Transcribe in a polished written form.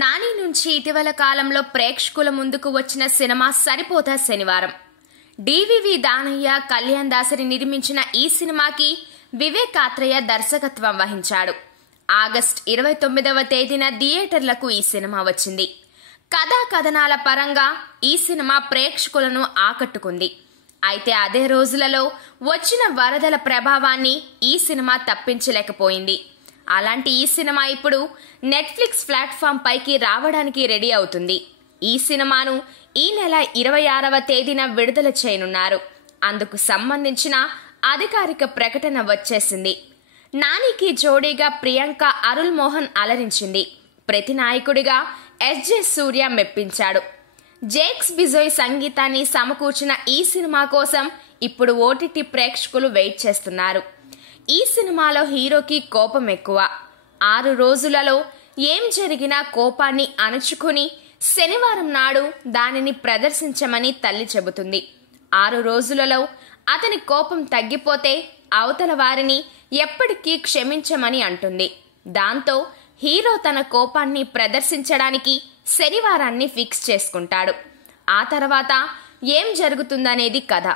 నాని నుంచి ఇటీవల కాలంలో ప్రేక్షకుల ముందుకు వచ్చిన సినిమా సరిపోతా శనివారం. డివివి దానయ్య, కళ్యాణ్ దాసరి నిర్మించిన ఈ సినిమాకి వివేక్ ఆత్రేయ దర్శకత్వం వహించాడు. ఆగస్టు 29వ తేదీన థియేటర్లకు ఈ సినిమా వచ్చింది. కథా కథనాల పరంగా ఈ సినిమా ప్రేక్షకులను ఆకట్టుకుంది. అయితే అదే రోజులలో వచ్చిన వరదల ప్రభావాన్ని ఈ సినిమా తప్పించలేకపోయింది. అలాంటి ఈ సినిమా ఇప్పుడు నెట్ఫ్లిక్స్ ప్లాట్ఫామ్ పైకి రావడానికి రెడీ అవుతుంది. ఈ సినిమాను ఈ నెల 26వ తేదీన విడుదల చేయనున్నారు. అందుకు సంబంధించిన అధికారిక ప్రకటన వచ్చేసింది. నానికి జోడీగా ప్రియాంక అరుల్ మోహన్ అలరించింది. ప్రతి నాయకుడిగా ఎస్జే సూర్య మెప్పించాడు. జేక్స్ బిజోయ్ సంగీతాన్ని సమకూర్చిన ఈ సినిమా కోసం ఇప్పుడు ఓటీటీ ప్రేక్షకులు వెయిట్ చేస్తున్నారు. ఈ సినిమాలో హీరోకి కోపం ఎక్కువ. 6 రోజులలో ఏం జరిగినా కోపాన్ని అణుచుకుని శనివారం నాడు దానిని ప్రదర్శించమని తల్లి చెబుతుంది. 6 రోజులలో అతని కోపం తగ్గిపోతే అవతల వారిని ఎప్పటికీ క్షమించమని అంటుంది. దాంతో హీరో తన కోపాన్ని ప్రదర్శించడానికి శనివారాన్ని ఫిక్స్ చేసుకుంటాడు. ఆ తర్వాత ఏం జరుగుతుందనేది కథ.